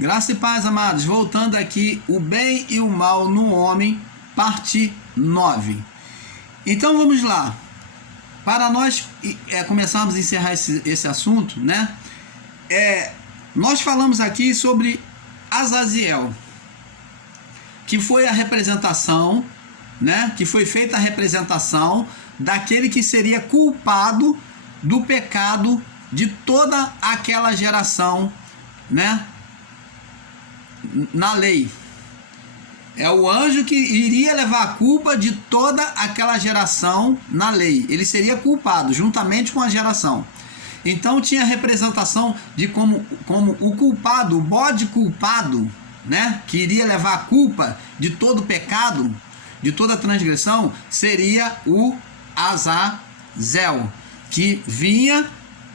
Graça e paz, amados. Voltando aqui, o bem e o mal no homem, parte 9. Então vamos lá. Para nós começarmos a encerrar esse assunto, né? Nós falamos aqui sobre Azaziel, que foi a representação, né? Que foi feita a representação daquele que seria culpado do pecado de toda aquela geração, né? Na lei. É o anjo que iria levar a culpa de toda aquela geração na lei. Ele seria culpado juntamente com a geração. Então tinha a representação de como o culpado, o bode culpado, né, que iria levar a culpa de todo o pecado, de toda a transgressão, seria o Azazel, que vinha,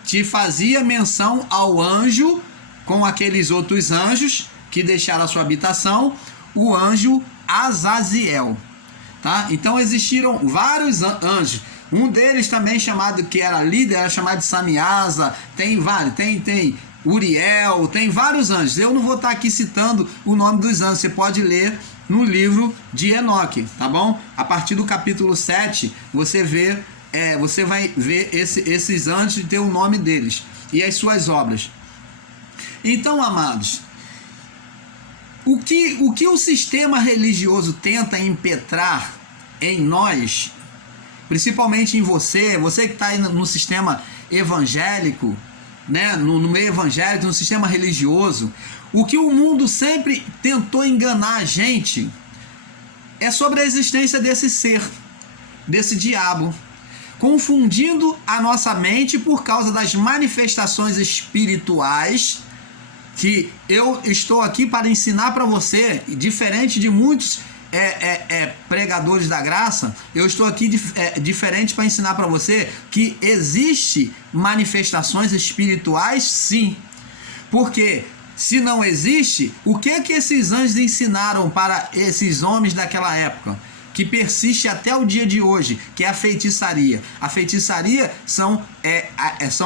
te fazia menção ao anjo com aqueles outros anjos que deixaram a sua habitação, o anjo Azaziel, tá? Então existiram vários anjos. Um deles também chamado, que era líder, era chamado de Samiasa. Tem Uriel, tem vários anjos. Eu não vou estar aqui citando o nome dos anjos. Você pode ler no livro de Enoque, tá bom? A partir do capítulo 7, você vai ver esses anjos e ter o nome deles e as suas obras. Então, amados, o que o sistema religioso tenta impetrar em nós, principalmente em você que está aí no sistema evangélico, né, no meio evangélico, no sistema religioso, o que o mundo sempre tentou enganar a gente é sobre a existência desse ser, desse diabo, confundindo a nossa mente por causa das manifestações espirituais, que eu estou aqui para ensinar para você, diferente de muitos pregadores da graça, eu estou aqui diferente para ensinar para você que existe manifestações espirituais, sim. Porque se não existe, o que esses anjos ensinaram para esses homens daquela época? Que persiste até o dia de hoje, que é a feitiçaria. A feitiçaria são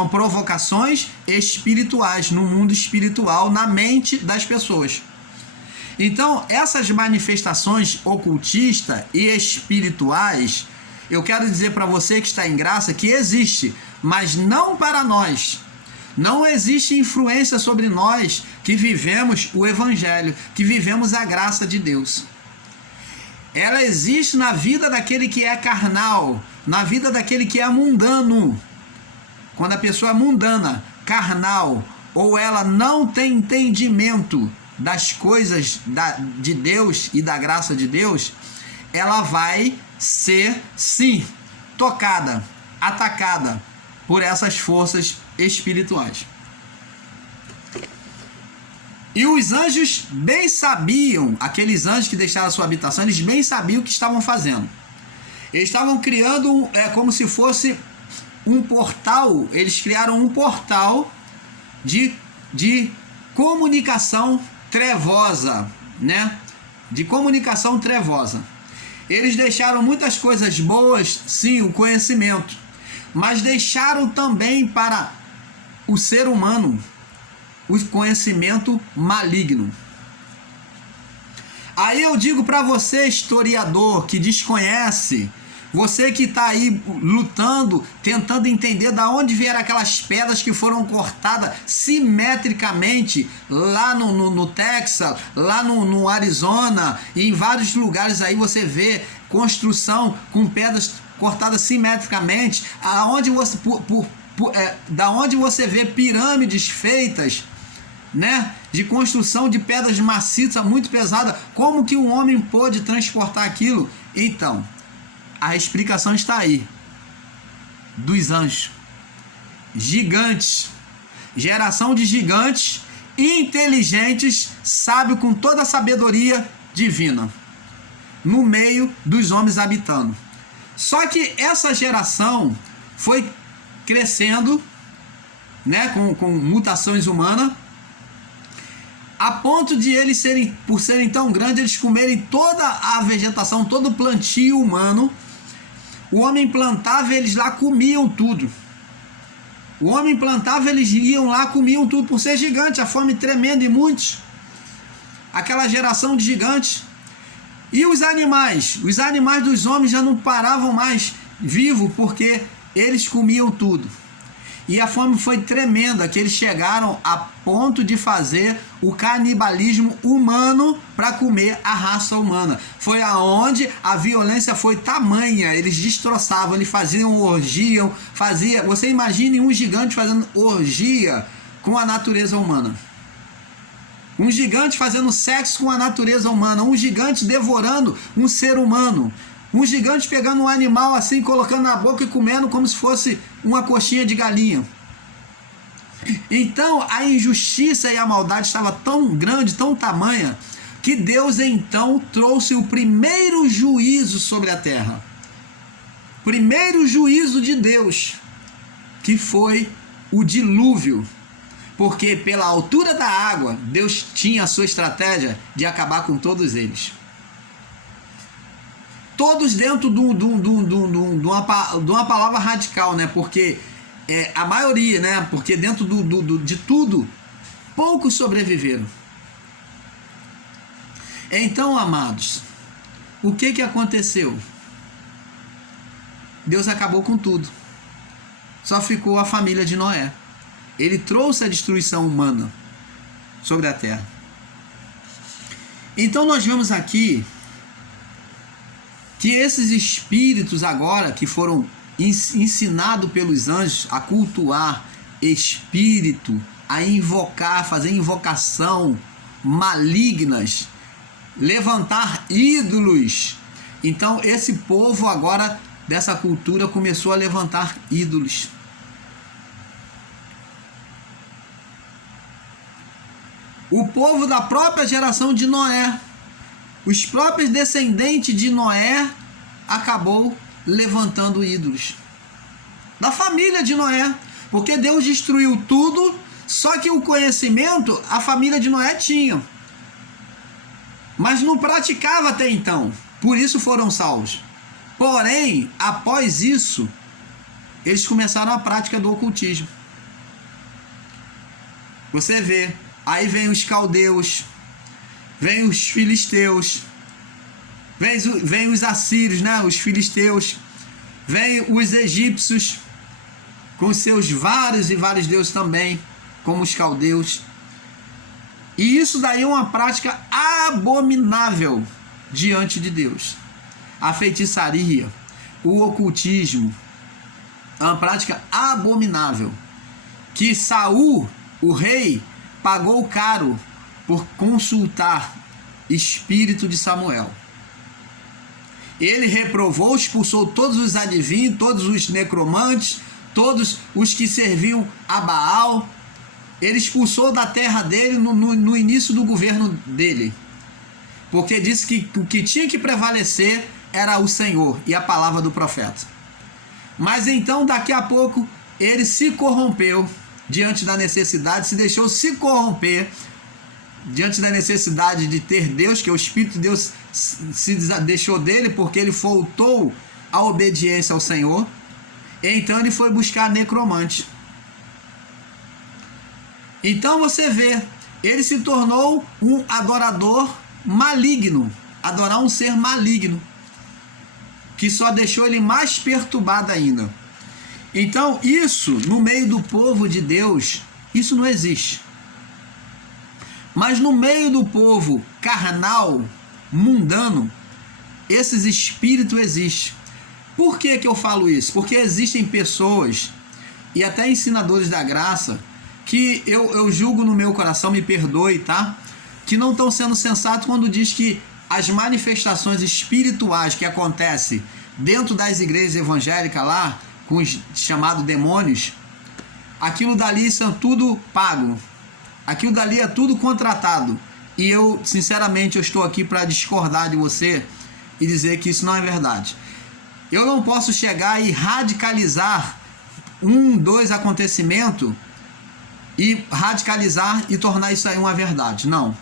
provocações espirituais, no mundo espiritual, na mente das pessoas. Então, essas manifestações ocultistas e espirituais, eu quero dizer para você que está em graça que existe, mas não para nós. Não existe influência sobre nós que vivemos o Evangelho, que vivemos a graça de Deus. Ela existe na vida daquele que é carnal, na vida daquele que é mundano. Quando a pessoa é mundana, carnal, ou ela não tem entendimento das coisas de Deus e da graça de Deus, ela vai ser, sim, tocada, atacada por essas forças espirituais. E os anjos bem sabiam, aqueles anjos que deixaram a sua habitação, eles bem sabiam o que estavam fazendo. Eles estavam criando como se fosse um portal, eles criaram um portal de comunicação trevosa, né? De comunicação trevosa. Eles deixaram muitas coisas boas, sim, o conhecimento, mas deixaram também para o ser humano o conhecimento maligno. Aí eu digo para você, historiador, que desconhece, você que está aí lutando, tentando entender de onde vieram aquelas pedras que foram cortadas simetricamente lá no Texas, lá no Arizona, e em vários lugares aí você vê construção com pedras cortadas simetricamente, da onde você vê pirâmides feitas, né, de construção de pedras maciças muito pesadas. Como que um homem pôde transportar aquilo? Então, a explicação está aí, dos anjos, gigantes, geração de gigantes, inteligentes, sábios com toda a sabedoria divina, no meio dos homens habitando. Só que essa geração foi crescendo, né, com mutações humanas, a ponto de eles por serem tão grandes, eles comerem toda a vegetação, todo o plantio humano. O homem plantava, eles lá comiam tudo. O homem plantava, eles iam lá, comiam tudo, por ser gigante, a fome tremenda em muitos. aquela geração de gigantes. E os animais dos homens já não paravam mais vivos, porque eles comiam tudo. E a fome foi tremenda, que eles chegaram a ponto de fazer o canibalismo humano para comer a raça humana. Foi aonde a violência foi tamanha, eles destroçavam, eles faziam orgia, você imagine um gigante fazendo orgia com a natureza humana. Um gigante fazendo sexo com a natureza humana, um gigante devorando um ser humano. Um gigante pegando um animal assim, colocando na boca e comendo como se fosse uma coxinha de galinha. Então a injustiça e a maldade estava tão grande, tão tamanha, que Deus então trouxe o primeiro juízo sobre a terra. Primeiro juízo de Deus, que foi o dilúvio. Porque pela altura da água, Deus tinha a sua estratégia de acabar com todos eles. Todos dentro de uma palavra radical, né? Porque a maioria, né? Porque dentro de tudo, poucos sobreviveram. Então, amados, o que aconteceu? Deus acabou com tudo. Só ficou a família de Noé. Ele trouxe a destruição humana sobre a terra. Então nós vemos aqui que esses espíritos agora que foram ensinados pelos anjos a cultuar espírito, a invocar, fazer invocação malignas, levantar ídolos. Então esse povo agora dessa cultura começou a levantar ídolos. O povo da própria geração de Noé, os próprios descendentes de Noé, acabou levantando ídolos. Da família de Noé, porque Deus destruiu tudo, só que o conhecimento a família de Noé tinha, mas não praticava até então, por isso foram salvos. Porém, após isso, eles começaram a prática do ocultismo. Você vê, aí vem os caldeus, vem os filisteus, vem os assírios, né? Os filisteus, vem os egípcios, com seus vários e vários deuses também, como os caldeus. E isso daí é uma prática abominável diante de Deus. A feitiçaria, o ocultismo, é uma prática abominável, que Saul, o rei, pagou caro por consultar espírito de Samuel. Ele reprovou, expulsou todos os adivinhos, todos os necromantes, todos os que serviam a Baal. Ele expulsou da terra dele no início do governo dele, porque disse que o que tinha que prevalecer era o Senhor e a palavra do profeta. Mas então daqui a pouco ele se corrompeu diante da necessidade, se deixou se corromper diante da necessidade de ter Deus, que é o Espírito de Deus se deixou dele, porque ele faltou a obediência ao Senhor. Então ele foi buscar necromante. Então você vê, ele se tornou um adorador maligno, adorar um ser maligno, que só deixou ele mais perturbado ainda. Então isso, no meio do povo de Deus, isso não existe. Mas no meio do povo carnal, mundano, esses espíritos existem. Por que eu falo isso? Porque existem pessoas, e até ensinadores da graça, que eu julgo no meu coração, me perdoe, tá? Que não estão sendo sensatos quando diz que as manifestações espirituais que acontecem dentro das igrejas evangélicas lá, com os chamados demônios, aquilo dali são tudo pago. Aquilo dali é tudo contratado. E eu, sinceramente, eu estou aqui para discordar de você e dizer que isso não é verdade. Eu não posso chegar e radicalizar 2 acontecimentos e radicalizar e tornar isso aí uma verdade. Não.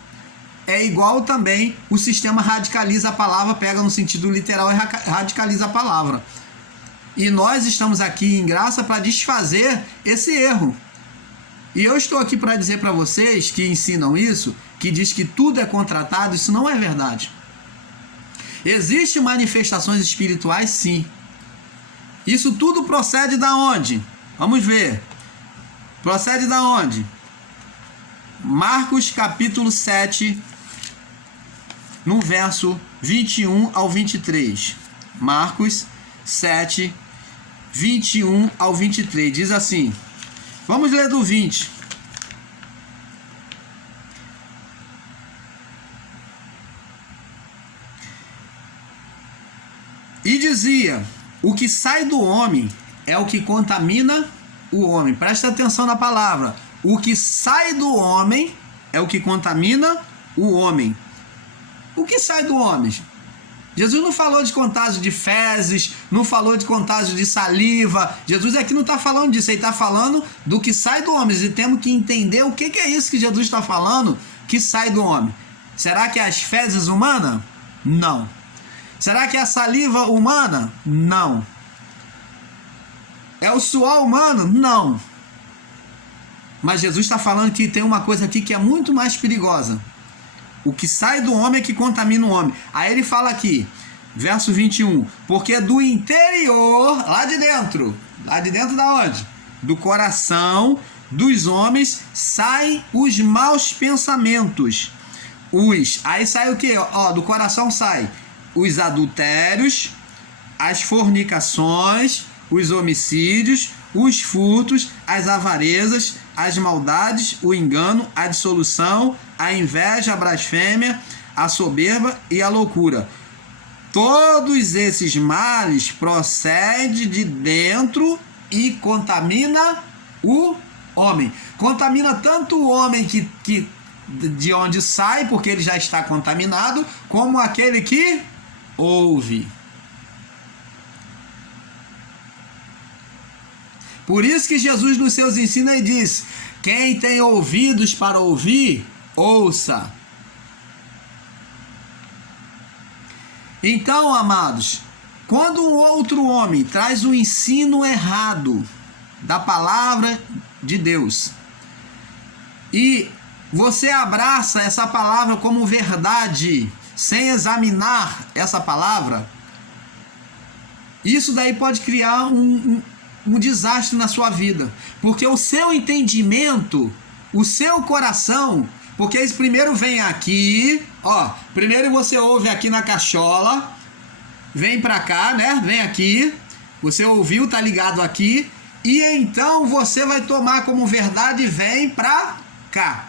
É igual também o sistema radicaliza a palavra, pega no sentido literal e radicaliza a palavra. E nós estamos aqui em graça para desfazer esse erro. E eu estou aqui para dizer para vocês que ensinam isso, que diz que tudo é contratado, isso não é verdade. Existem manifestações espirituais, sim. Isso tudo procede da onde? Vamos ver. Procede da onde? Marcos capítulo 7, no verso 21 ao 23. Marcos 7, 21 ao 23. Diz assim. Vamos ler do 20. E dizia: o que sai do homem é o que contamina o homem. Presta atenção na palavra. O que sai do homem é o que contamina o homem. O que sai do homem? Jesus não falou de contágio de fezes, não falou de contágio de saliva. Jesus aqui não está falando disso, ele está falando do que sai do homem. E temos que entender o que é isso que Jesus está falando que sai do homem. Será que é as fezes humanas? Não. Será que é a saliva humana? Não. É o suor humano? Não. Mas Jesus está falando que tem uma coisa aqui que é muito mais perigosa. O que sai do homem é que contamina o homem. Aí ele fala aqui, verso 21, porque do interior, lá de dentro da onde? Do coração dos homens saem os maus pensamentos. Aí sai o que? Do coração sai os adultérios, as fornicações, os homicídios, os furtos, as avarezas, as maldades, o engano, a dissolução, a inveja, a blasfêmia, a soberba e a loucura. Todos esses males procedem de dentro e contamina o homem. Contamina tanto o homem que de onde sai, porque ele já está contaminado, como aquele que ouve. Por isso que Jesus nos seus ensinos ele diz: quem tem ouvidos para ouvir, ouça. Então, amados, quando um outro homem traz um ensino errado da palavra de Deus e você abraça essa palavra como verdade, sem examinar essa palavra, isso daí pode criar um desastre na sua vida, porque o seu entendimento, o seu coração, porque isso primeiro vem aqui, primeiro você ouve aqui na cachola, vem pra cá, né, vem aqui, você ouviu, tá ligado aqui, e então você vai tomar como verdade e vem pra cá,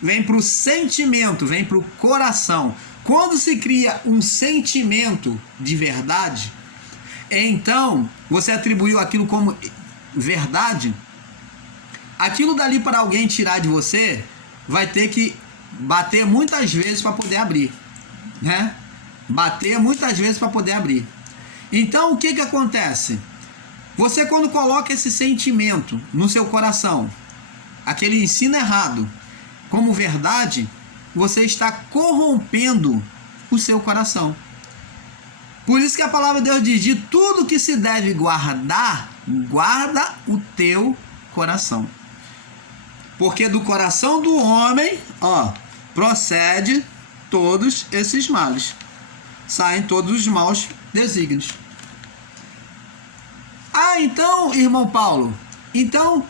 vem pro sentimento, vem pro coração. Quando se cria um sentimento de verdade, então você atribuiu aquilo como verdade, aquilo dali para alguém tirar de você, vai ter que bater muitas vezes para poder abrir, né? Bater muitas vezes para poder abrir. Então o que acontece? Você, quando coloca esse sentimento no seu coração, aquele ensino errado, como verdade, você está corrompendo o seu coração. Por isso que a palavra de Deus diz: de tudo que se deve guardar, guarda o teu coração. Porque do coração do homem, procede todos esses males. Saem todos os maus desígnios. Então, irmão Paulo, então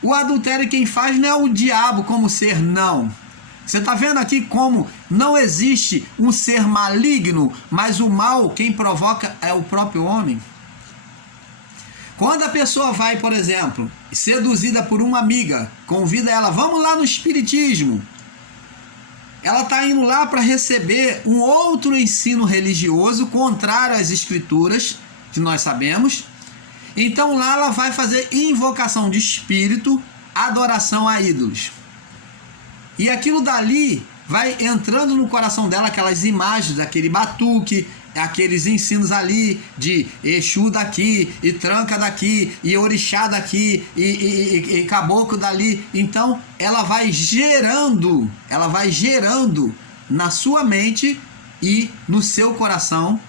o adultério quem faz não é o diabo como ser, não. Você está vendo aqui como não existe um ser maligno, mas o mal quem provoca é o próprio homem? Quando a pessoa vai, por exemplo, seduzida por uma amiga, convida ela, vamos lá no espiritismo. Ela está indo lá para receber um outro ensino religioso contrário às escrituras, que nós sabemos. Então lá ela vai fazer invocação de espírito, adoração a ídolos. E aquilo dali vai entrando no coração dela, aquelas imagens daquele batuque, aqueles ensinos ali de Exu daqui, e tranca daqui, e orixá daqui, e caboclo dali. Então ela vai gerando na sua mente e no seu coração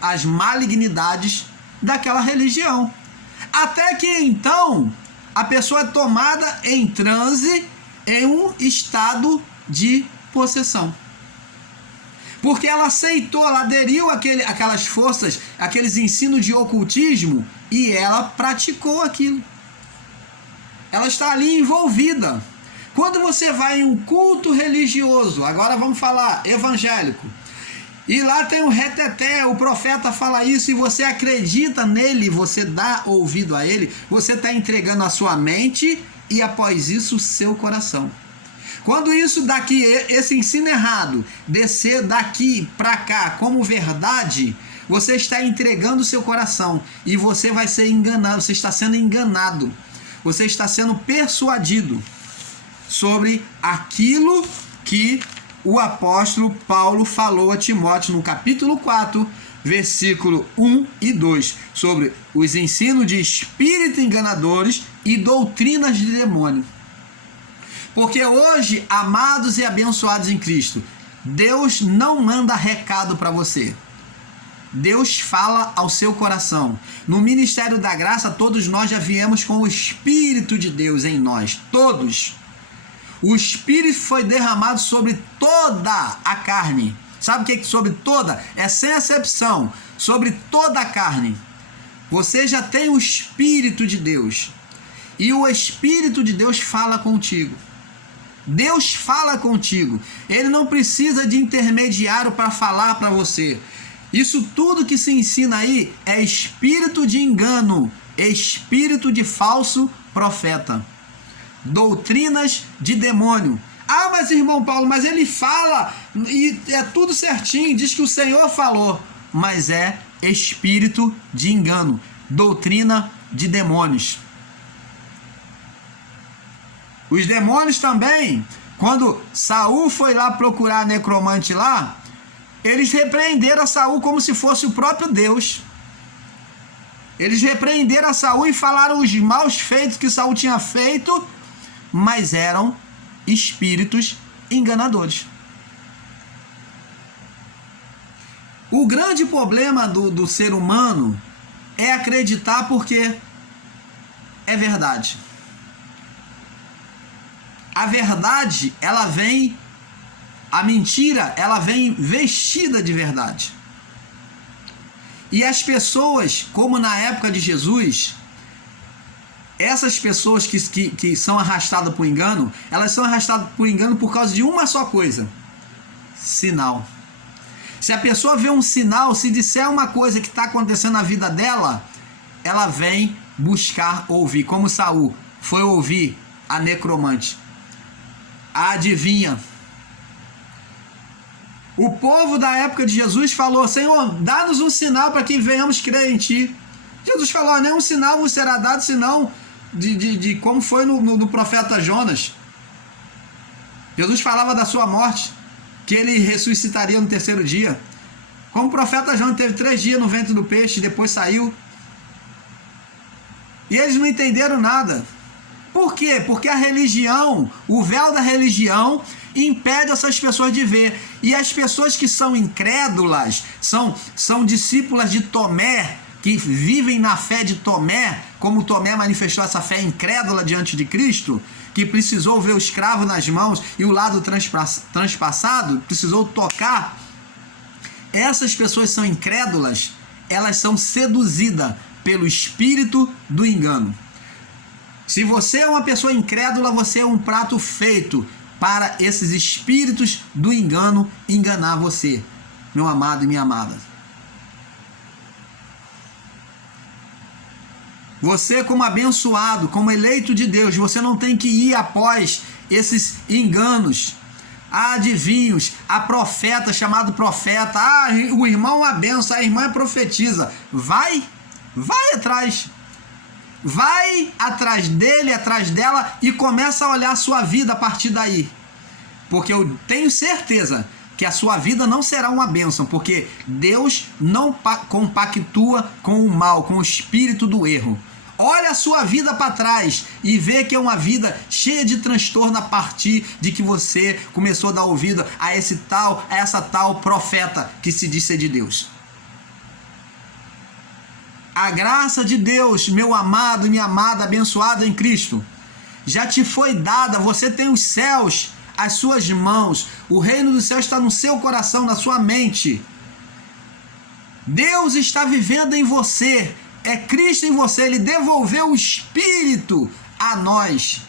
as malignidades daquela religião. Até que então a pessoa é tomada em transe, em um estado de possessão. Porque ela aceitou, ela aderiu aquelas forças, aqueles ensinos de ocultismo, e ela praticou aquilo. Ela está ali envolvida. Quando você vai em um culto religioso, agora vamos falar evangélico, e lá tem um reteté, o profeta fala isso, e você acredita nele, você dá ouvido a ele, você está entregando a sua mente e após isso o seu coração. Quando isso daqui, esse ensino errado, descer daqui para cá como verdade, você está entregando o seu coração e você vai ser enganado, você está sendo enganado, você está sendo persuadido sobre aquilo que o apóstolo Paulo falou a Timóteo no capítulo 4, versículo 1 e 2, sobre os ensinos de espíritos enganadores e doutrinas de demônio. Porque hoje, amados e abençoados em Cristo, Deus não manda recado para você. Deus fala ao seu coração. No ministério da graça, todos nós já viemos com o Espírito de Deus em nós. Todos. O Espírito foi derramado sobre toda a carne. Sabe o que é sobre toda? É sem exceção. Sobre toda a carne. Você já tem o Espírito de Deus. E o Espírito de Deus fala contigo. Deus fala contigo. Ele não precisa de intermediário para falar para você. Isso tudo que se ensina aí é espírito de engano, espírito de falso profeta, doutrinas de demônio. Ah, mas irmão Paulo, mas ele fala e é tudo certinho, diz que o Senhor falou, mas é espírito de engano, doutrina de demônios. Os demônios também, quando Saul foi lá procurar necromante lá, eles repreenderam a Saul como se fosse o próprio Deus. Eles repreenderam a Saul e falaram os maus feitos que Saul tinha feito, mas eram espíritos enganadores. O grande problema do ser humano é acreditar porque é verdade. A verdade, a mentira, ela vem vestida de verdade. E as pessoas, como na época de Jesus, essas pessoas que são arrastadas por engano, elas são arrastadas por engano por causa de uma só coisa: sinal. Se a pessoa vê um sinal, se disser uma coisa que está acontecendo na vida dela, ela vem buscar ouvir, como Saul foi ouvir a necromante, a adivinha. O povo da época de Jesus falou: Senhor, dá-nos um sinal para que venhamos crer em Ti. Jesus falou: nenhum sinal vos será dado, senão de como foi no profeta Jonas. Jesus falava da sua morte, que ele ressuscitaria no terceiro dia. Como o profeta Jonas teve 3 dias no ventre do peixe, depois saiu. E eles não entenderam nada. Por quê? Porque a religião, o véu da religião, impede essas pessoas de ver. E as pessoas que são incrédulas, são discípulas de Tomé, que vivem na fé de Tomé, como Tomé manifestou essa fé incrédula diante de Cristo, que precisou ver o escravo nas mãos e o lado transpassado, precisou tocar. Essas pessoas são incrédulas, elas são seduzidas pelo espírito do engano. Se você é uma pessoa incrédula, você é um prato feito para esses espíritos do engano enganar você, meu amado e minha amada. Você, como abençoado, como eleito de Deus, você não tem que ir após esses enganos, a adivinhos, a profeta chamado profeta. Ah, o irmão é uma benção, a irmã é profetiza. Vai atrás. Vai atrás dele, atrás dela e começa a olhar a sua vida a partir daí. Porque eu tenho certeza que a sua vida não será uma bênção, porque Deus não compactua com o mal, com o espírito do erro. Olha a sua vida para trás e vê que é uma vida cheia de transtorno a partir de que você começou a dar ouvido a essa tal profeta que se diz ser de Deus. A graça de Deus, meu amado e minha amada, abençoado em Cristo, já te foi dada. Você tem os céus às suas mãos. O reino dos céus está no seu coração, na sua mente. Deus está vivendo em você. É Cristo em você. Ele devolveu o Espírito a nós.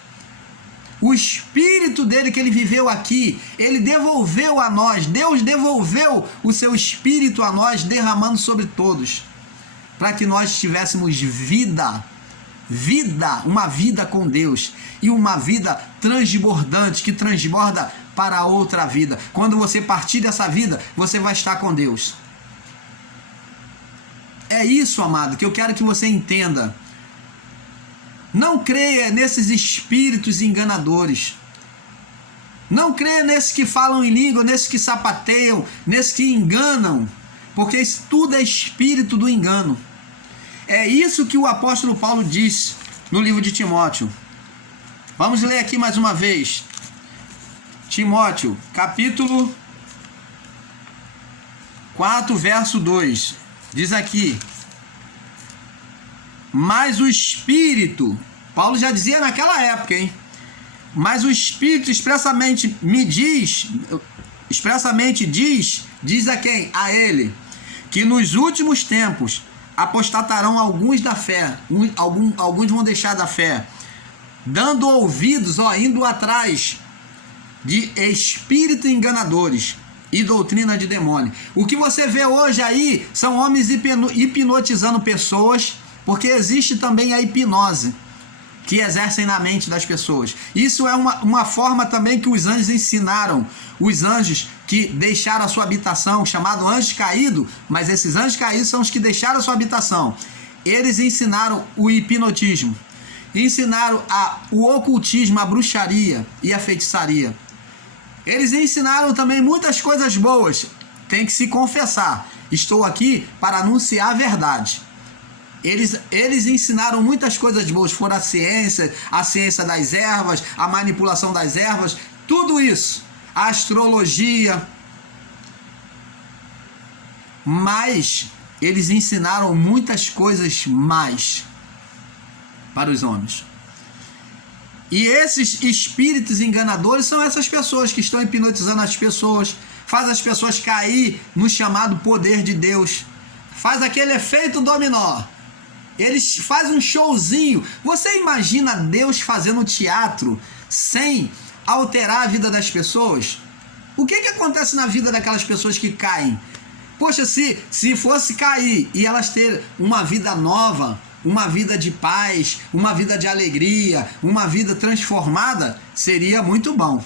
O Espírito dele que ele viveu aqui, ele devolveu a nós. Deus devolveu o seu Espírito a nós, derramando sobre todos, para que nós tivéssemos vida, uma vida com Deus, e uma vida transbordante, que transborda para outra vida. Quando você partir dessa vida, você vai estar com Deus. É isso, amado, que eu quero que você entenda. Não creia nesses espíritos enganadores. Não creia nesses que falam em língua, nesses que sapateiam, nesses que enganam, porque isso tudo é espírito do engano. É isso que o apóstolo Paulo diz no livro de Timóteo. Vamos ler aqui mais uma vez. Timóteo, capítulo 4, verso 2. Diz aqui: mas o Espírito, Paulo já dizia naquela época, hein? Mas o Espírito expressamente diz a quem? A ele, que nos últimos tempos apostatarão alguns da fé, alguns vão deixar da fé, dando ouvidos, indo atrás de espíritos enganadores e doutrina de demônio. O que você vê hoje aí são homens hipnotizando pessoas, porque existe também a hipnose que exercem na mente das pessoas. Isso é uma forma também que os anjos ensinaram. Os anjos que deixaram a sua habitação, chamado anjos caídos, mas esses anjos caídos são os que deixaram a sua habitação. Eles ensinaram o hipnotismo, ensinaram o ocultismo, a bruxaria e a feitiçaria. Eles ensinaram também muitas coisas boas. Tem que se confessar. Estou aqui para anunciar a verdade. Eles ensinaram muitas coisas boas. Foram a ciência das ervas, a manipulação das ervas, tudo isso. A astrologia. Mas eles ensinaram muitas coisas mais para os homens. E esses espíritos enganadores são essas pessoas que estão hipnotizando as pessoas, faz as pessoas cair no chamado poder de Deus, faz aquele efeito dominó. Eles fazem um showzinho. Você imagina Deus fazendo teatro sem alterar a vida das pessoas? O que acontece na vida daquelas pessoas que caem? Poxa, se fosse cair e elas terem uma vida nova, uma vida de paz, uma vida de alegria, uma vida transformada, seria muito bom.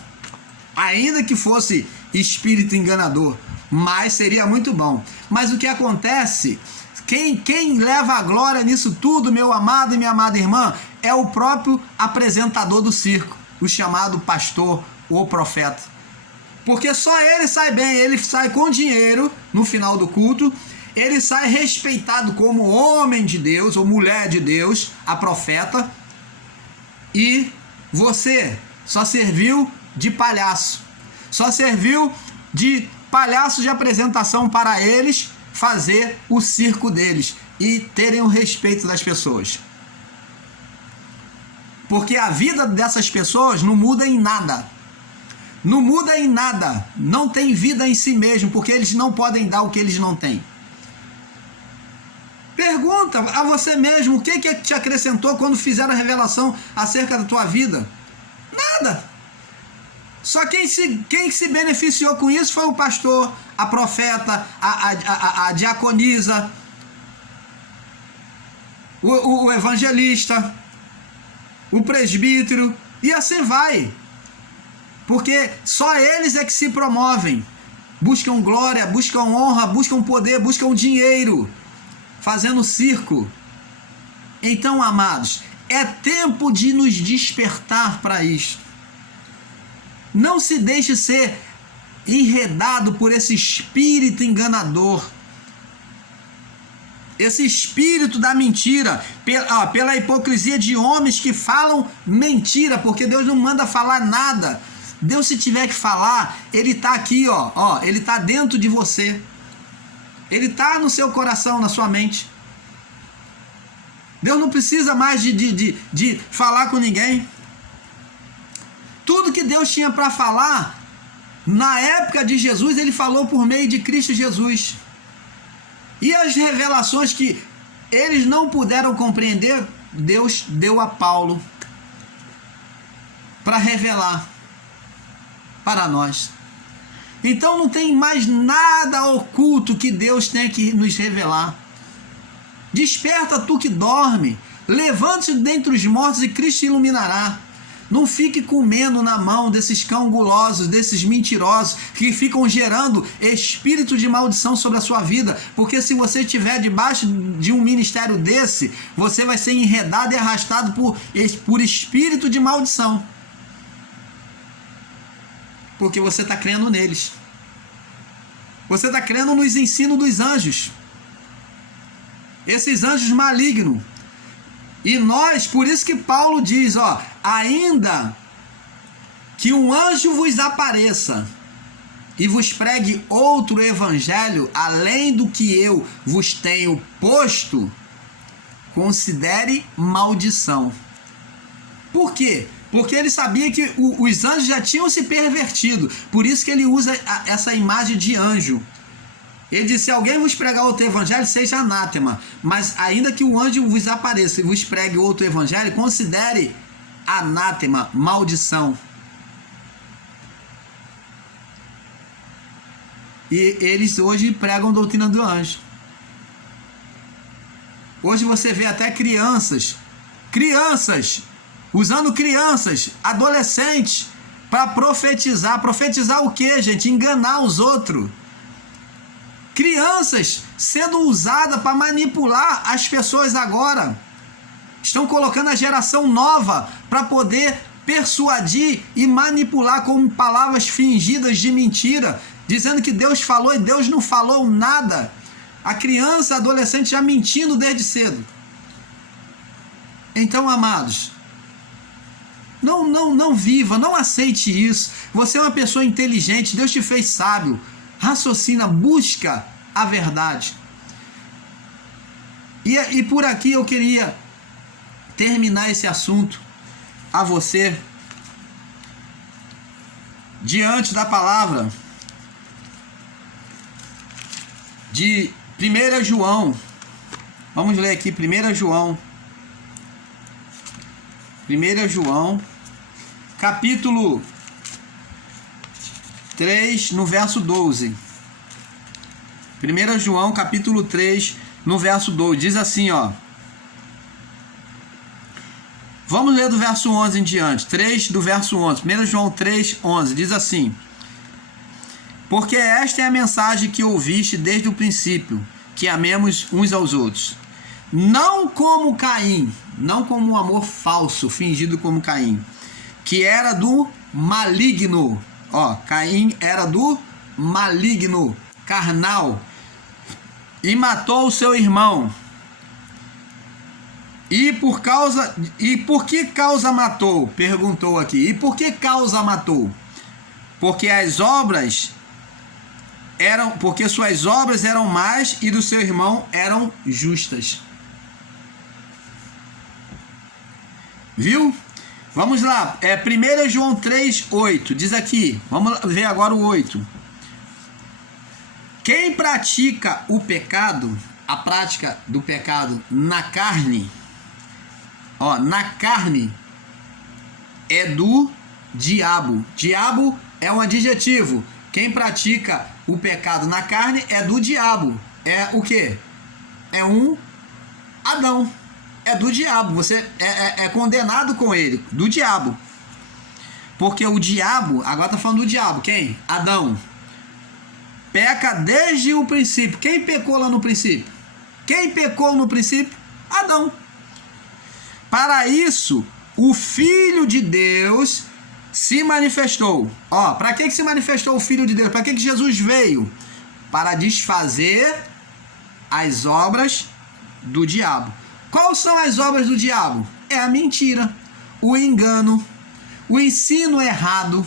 Ainda que fosse espírito enganador, mas seria muito bom. Mas o que acontece, quem leva a glória nisso tudo, meu amado e minha amada irmã, é o próprio apresentador do circo, o chamado pastor ou profeta. Porque só ele sai bem, ele sai com dinheiro no final do culto, ele sai respeitado como homem de Deus ou mulher de Deus, a profeta, e você só serviu de palhaço, só serviu de palhaço de apresentação para eles fazer o circo deles e terem o respeito das pessoas. Porque a vida dessas pessoas não muda em nada. Não muda em nada. Não tem vida em si mesmo, porque eles não podem dar o que eles não têm. Pergunta a você mesmo o que te acrescentou quando fizeram a revelação acerca da tua vida. Nada. Só quem se beneficiou com isso foi o pastor, a profeta, a diaconisa, o evangelista, o presbítero, e assim vai. Porque só eles é que se promovem. Buscam glória, buscam honra, buscam poder, buscam dinheiro, fazendo circo. Então, amados, é tempo de nos despertar para isto. Não se deixe ser enredado por esse espírito enganador, esse espírito da mentira, pela hipocrisia de homens que falam mentira, porque Deus não manda falar nada. Deus, se tiver que falar, ele está aqui, ele está dentro de você, ele está no seu coração, na sua mente. Deus não precisa mais de falar com ninguém. Tudo que Deus tinha para falar, na época de Jesus, ele falou por meio de Cristo Jesus. E as revelações que eles não puderam compreender, Deus deu a Paulo para revelar para nós. Então não tem mais nada oculto que Deus tenha que nos revelar. Desperta tu que dorme, levante-se dentre os mortos e Cristo te iluminará. Não fique comendo na mão desses cão gulosos, desses mentirosos que ficam gerando espírito de maldição sobre a sua vida, porque se você estiver debaixo de um ministério desse, você vai ser enredado e arrastado por espírito de maldição, porque você está crendo neles, você está crendo nos ensinos dos anjos, esses anjos malignos. E nós, por isso que Paulo diz, ó, ainda que um anjo vos apareça e vos pregue outro evangelho, além do que eu vos tenho posto, considere maldição. Por quê? Porque ele sabia que os anjos já tinham se pervertido, por isso que ele usa essa imagem de anjo. Ele disse, se alguém vos pregar outro evangelho, seja anátema. Mas ainda que o anjo vos apareça e vos pregue outro evangelho, considere anátema, maldição. E eles hoje pregam doutrina do anjo. Hoje você vê até crianças, usando crianças, adolescentes, para profetizar. Profetizar o quê, gente? Enganar os outros. Crianças sendo usadas para manipular as pessoas agora. Estão colocando a geração nova para poder persuadir e manipular com palavras fingidas de mentira, dizendo que Deus falou e Deus não falou nada. A criança, a adolescente já mentindo desde cedo. Então, amados, não viva, não aceite isso. Você é uma pessoa inteligente, Deus te fez sábio. Raciocina, busca a verdade. E por aqui eu queria terminar esse assunto a você diante da palavra de 1 João. Vamos ler aqui 1 João. 1 João, capítulo 3, no verso 12. 1 João, capítulo 3, no verso 12. Diz assim, ó. Vamos ler do verso 11 em diante. 3 do verso 11. 1 João 3, 11. Diz assim. Porque esta é a mensagem que ouviste desde o princípio, que amemos uns aos outros. Não como Caim, não como um amor falso, fingido como Caim, que era do maligno. Ó, Caim era do maligno, carnal, e matou o seu irmão. E por que causa matou? Perguntou aqui. E por que causa matou? Porque suas obras eram más e do seu irmão eram justas. Viu? Vamos lá. 1 João 3, 8. Diz aqui. Vamos ver agora o 8. Quem pratica o pecado, a prática do pecado na carne, ó, na carne, é do diabo. Diabo é um adjetivo. Quem pratica o pecado na carne é do diabo. É o quê? É um Adão. É do diabo. Você é condenado com ele, do diabo. Porque o diabo, agora tá falando do diabo. Quem? Adão. Peca desde o princípio. Quem pecou lá no princípio? Quem pecou no princípio? Adão. Para isso, o Filho de Deus se manifestou. Ó, para que se manifestou o Filho de Deus? Para que Jesus veio? Para desfazer as obras do diabo. Quais são as obras do diabo? É a mentira, o engano, o ensino errado,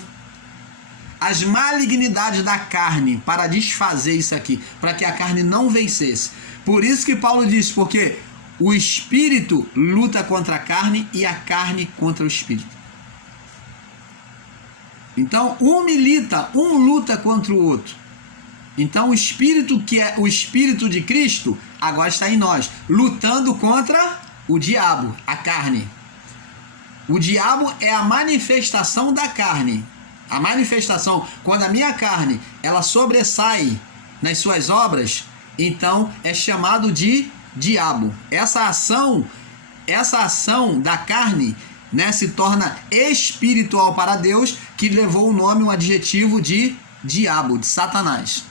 as malignidades da carne, para desfazer isso aqui, para que a carne não vencesse. Por isso que Paulo diz, porque o espírito luta contra a carne e a carne contra o espírito. Então, um luta contra o outro. Então, o espírito que é o espírito de Cristo agora está em nós, lutando contra o diabo, a carne. O diabo é a manifestação da carne. A manifestação, quando a minha carne, ela sobressai nas suas obras, então é chamado de diabo. Essa ação da carne, né, se torna espiritual para Deus, que levou o nome, um adjetivo de diabo, de Satanás.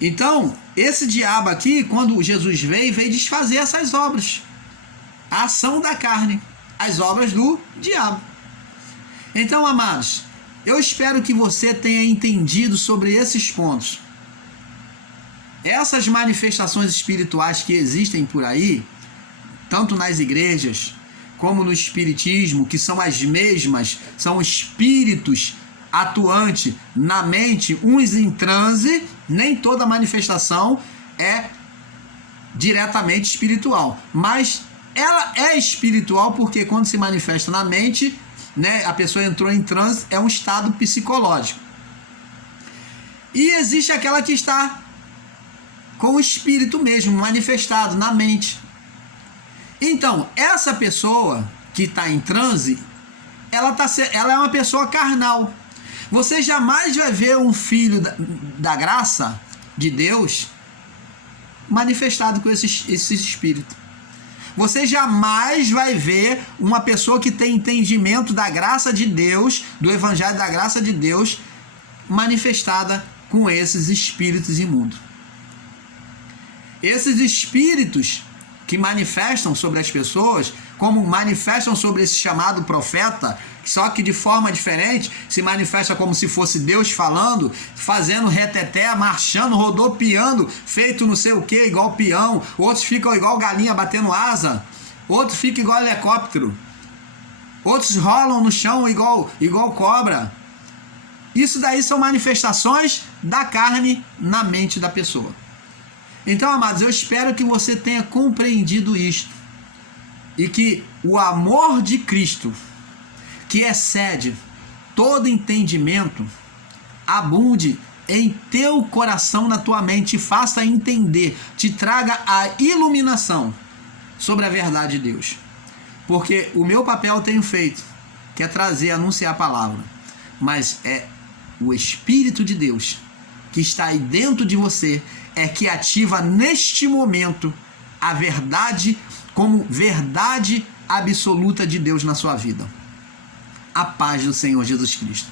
Então, esse diabo aqui, quando Jesus veio desfazer essas obras. A ação da carne, as obras do diabo. Então, amados, eu espero que você tenha entendido sobre esses pontos. Essas manifestações espirituais que existem por aí, tanto nas igrejas como no espiritismo, que são as mesmas, são espíritos atuantes na mente, uns em transe, nem toda manifestação é diretamente espiritual, mas ela é espiritual porque quando se manifesta na mente, né, a pessoa entrou em transe, é um estado psicológico. E existe aquela que está com o espírito mesmo, manifestado na mente. Então, essa pessoa que está em transe, ela é uma pessoa carnal. Você jamais vai ver um filho da graça de Deus manifestado com esse espírito. Você jamais vai ver uma pessoa que tem entendimento da graça de Deus, do evangelho da graça de Deus, manifestada com esses espíritos imundos. Esses espíritos que manifestam sobre as pessoas, como manifestam sobre esse chamado profeta, só que de forma diferente, se manifesta como se fosse Deus falando, fazendo reteté, marchando, rodopiando, feito não sei o que, igual peão, outros ficam igual galinha batendo asa, outros ficam igual helicóptero, outros rolam no chão igual cobra. Isso daí são manifestações da carne na mente da pessoa. Então, amados, eu espero que você tenha compreendido isto e que o amor de Cristo, que excede todo entendimento, abunde em teu coração, na tua mente, te faça entender, te traga a iluminação sobre a verdade de Deus. Porque o meu papel eu tenho feito, que é trazer, anunciar a palavra, mas é o Espírito de Deus que está aí dentro de você, é que ativa neste momento a verdade como verdade absoluta de Deus na sua vida. A paz do Senhor Jesus Cristo.